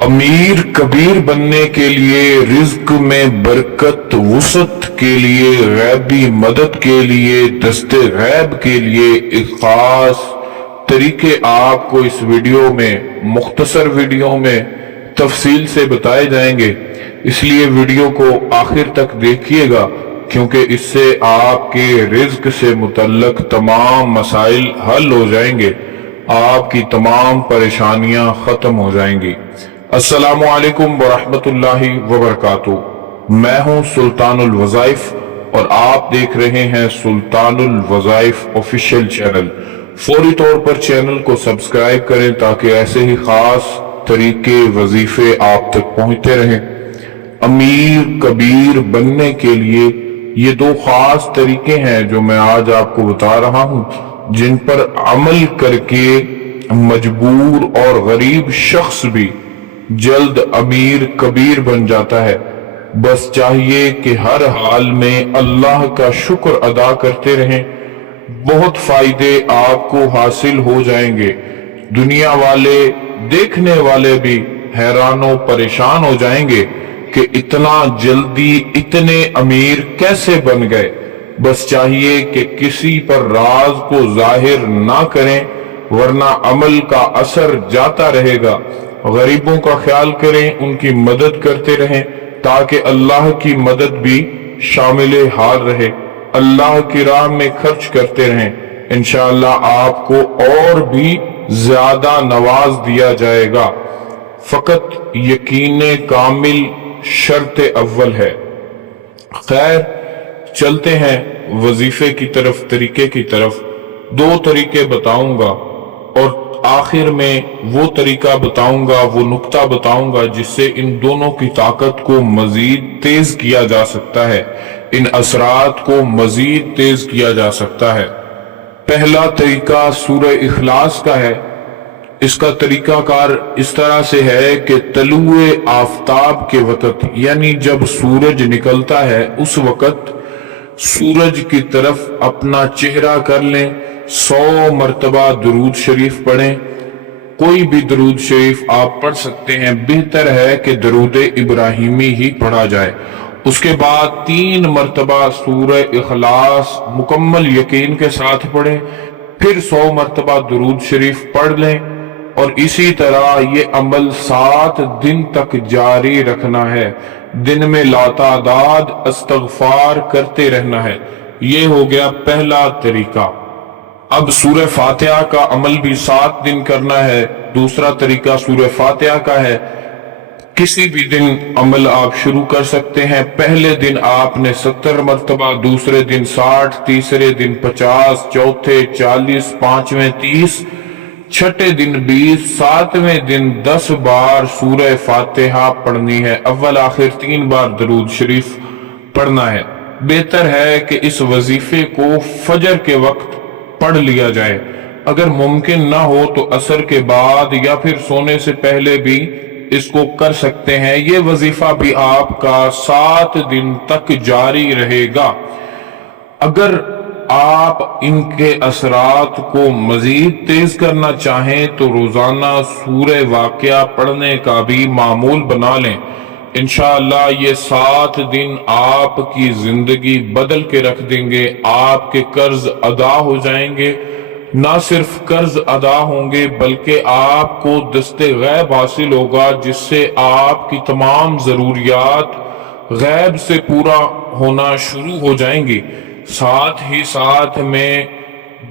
अमीर कबीर बनने के लिए, रिज्क में बरकत वुसत के लिए, गैबी मदद के लिए, दस्ते गैब के लिए एक खास तरीके आपको इस वीडियो में, मुख्तसर वीडियो में तफसील से बताए जाएंगे। इसलिए वीडियो को आखिर तक देखिएगा, क्योंकि इससे आपके रिज्क से मुतल्लक तमाम मसाइल हल हो जाएंगे, आपकी तमाम परेशानियां खत्म हो जाएंगी। अस्सलामु अलैकुम वरहमतुल्लाहि वबरकातुहू। मैं हूं सुल्तानुल वज़ाइफ और आप देख रहे हैं सुल्तानुल वज़ाइफ ऑफिशियल चैनल। फौरी तौर पर चैनल को सब्सक्राइब करें ताकि ऐसे ही खास तरीके वजीफे आप तक पहुंचते रहें। अमीर कबीर बनने के लिए ये दो खास तरीके हैं जो मैं आज आपको बता रहा हूं, जिन पर अमल करके मजबूर और गरीब शख्स भी जल्द अमीर कबीर बन जाता है। बस चाहिए कि हर हाल में अल्लाह का शुक्र अदा करते रहें। बहुत फायदे आपको हासिल हो जाएंगे। दुनिया वाले, देखने वाले भी हैरानो परेशान हो जाएंगे कि इतना जल्दी इतने अमीर कैसे बन गए। बस चाहिए कि किसी पर राज को जाहिर ना करें, वरना अमल का असर जाता रहेगा। गरीबों का ख्याल करें, उनकी मदद करते रहें ताकि अल्लाह की मदद भी शामिल हाल रहे। अल्लाह की राह में खर्च करते रहें, इंशाअल्लाह आपको और भी ज्यादा नवाज दिया जाएगा। फकत यकीन कामिल शर्त अव्वल है। खैर, चलते हैं वजीफे की तरफ, तरीके की तरफ। दो तरीके बताऊंगा और आखिर में वो तरीका बताऊंगा, वो नुक्ता बताऊंगा जिससे इन दोनों की ताकत को मजीद तेज किया जा सकता है, इन असरात को मजीद तेज किया जा सकता है। पहला तरीका सूरह इखलास का है। इसका तरीकाकार इस तरह से है कि तलुए आफताब के वक़्त, यानी जब सूरज निकलता है उस वक़्त सूरज की तरफ अपना चेहरा कर लें। 100 मर्तबा दुरूद शरीफ पढ़ें। कोई भी दुरूद शरीफ आप पढ़ सकते हैं, बेहतर है कि दुरूद इब्राहिमी ही पढ़ा जाए। उसके बाद 3 मर्तबा सूरह इखलास मुकम्मल यकीन के साथ पढ़ें। फिर 100 मर्तबा दुरूद शरीफ पढ़ लें और इसी तरह ये अमल 7 दिन तक जारी रखना है। दिन में लातादाद इस्तग़फ़ार करते रहना है। ये हो गया पहला तरीका। अब सूरह फातिहा का अमल भी 7 दिन करना है। दूसरा तरीका सूरह फातिहा का है। किसी भी दिन अमल आप शुरू कर सकते हैं। पहले दिन आपने 70 मर्तबा, दूसरे दिन 60, तीसरे दिन 50, चौथे 40, पांचवें 30, छठे दिन 20, सातवें दिन 10 बार सूरह फातिहा पढ़नी है। अव्वल आखिर 3 बार दरूद शरीफ पढ़ना है। बेहतर है कि इस वजीफे को फजर के वक्त पढ़ लिया जाए। अगर मुमकिन ना हो तो असर के बाद या फिर सोने से पहले भी इसको कर सकते हैं। ये वजीफा भी आपका 7 दिन तक जारी रहेगा। अगर आप इनके असरात को मजीद तेज करना चाहें तो रोजाना सूरह वाक़िया पढ़ने का भी मामूल बना लें। इंशाअल्लाह ये 7 दिन आपकी जिंदगी बदल के रख देंगे। आपके कर्ज अदा हो जाएंगे। ना सिर्फ कर्ज अदा होंगे बल्कि आपको दस्ते गैब हासिल होगा, जिससे आपकी तमाम जरूरियात गैब से पूरा होना शुरू हो जाएंगी। साथ ही साथ में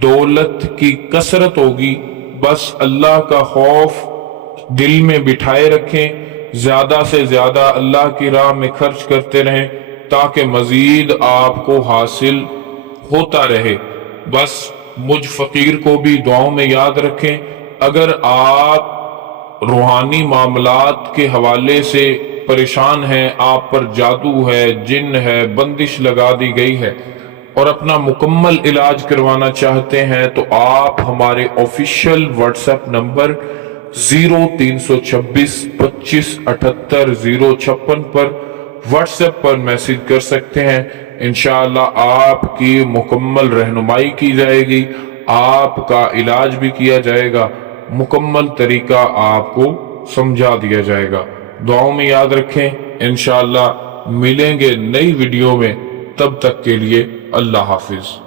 दौलत की कसरत होगी। बस अल्लाह का खौफ दिल में बिठाए रखें। ज्यादा से ज्यादा अल्लाह की राह में खर्च करते रहें ताकि मजीद आपको हासिल होता रहे। बस मुझ फकीर को भी दुआओं में याद रखें। अगर आप रूहानी मामलात के हवाले से परेशान हैं, आप पर जादू है, जिन है, बंदिश लगा दी गई है और अपना मुकम्मल इलाज करवाना चाहते हैं तो आप हमारे ऑफिशियल व्हाट्सएप नंबर 0326 25 78 056 पर व्हाट्सएप पर मैसेज कर सकते हैं। इंशाअल्लाह आपकी मुकम्मल रहनुमाई की जाएगी, आपका इलाज भी किया जाएगा। मुकम्मल तरीका आपको समझा दिया जाएगा। दुआओं में याद रखें, इंशाअल्लाह मिलेंगे नई वीडियो में, तब तक के लिए अल्लाह हाफिज।